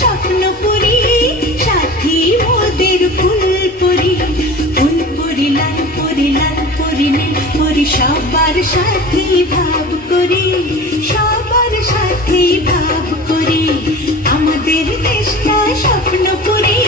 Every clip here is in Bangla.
স্বপ্নপুরী, সাথী মোদের ফুলপুরি। ফুলপুরি লাল পুরি লাল পুরি নীল পুরি, সবার সাথে ভাব করি, সবার সাথে ভাব করি। আমাদের দেশটা স্বপ্নপুরী।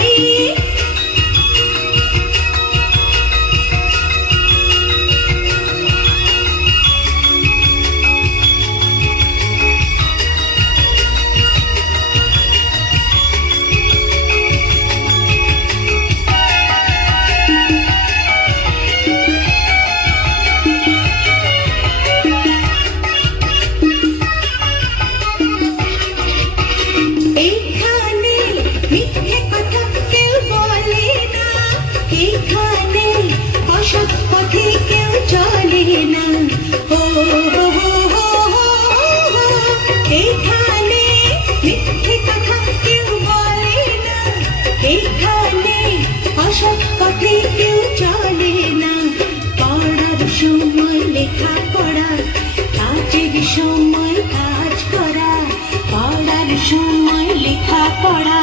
এখানে অসৎ পথে কেউ চলে না, ও এখানে মিথ্যে কথা কেউ বলে না, এখানে অসৎ পথে কেউ চলে না। পড়ার সময় লেখা পড়া, কাজের সময় কাজ করা। পড়ার সময় লেখা পড়া,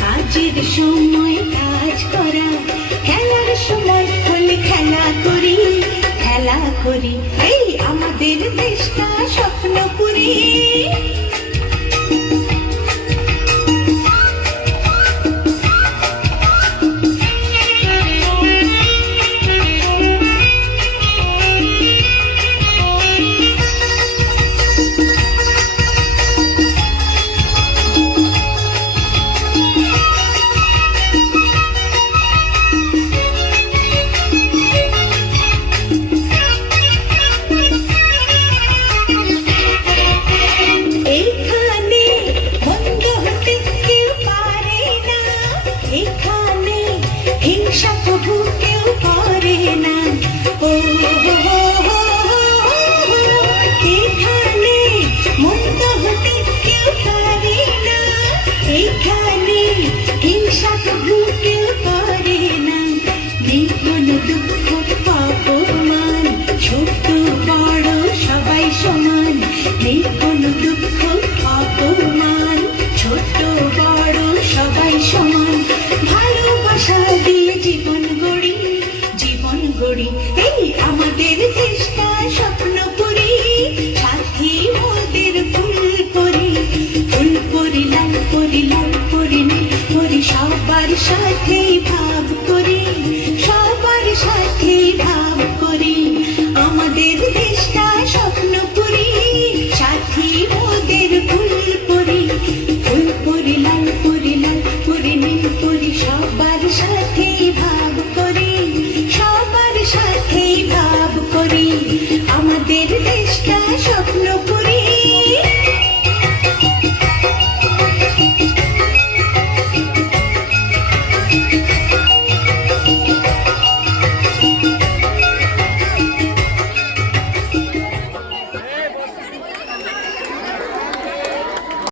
কাজের সময় কাজ করা। খেলার সময় হলে খেলা করি, খেলা করি। এই আমাদের দেশটা স্বপ্নপুরী। এখানে হিংসা প্রভু কেউ করে না, ও এখানে মন্দ হতে কেউ পারে না, এখানে হিংসা প্রভু কেউ করে না। নেই কোনো দুঃখ অপমান, ছোট বড় সবাই সমান। নেই কোনো দুঃখ অপমান, ছোট বড় সবাই সমান। ভালোবাসা দিয়ে জীবন গড়ি, জীবন গড়ি। এই আমাদের দেশটা স্বপ্নপুরী, সাথী মোদের ফুলপুরি। ফুলপুরি লাল পুরি লাল পুরি নীল পুরি, সবার সাথে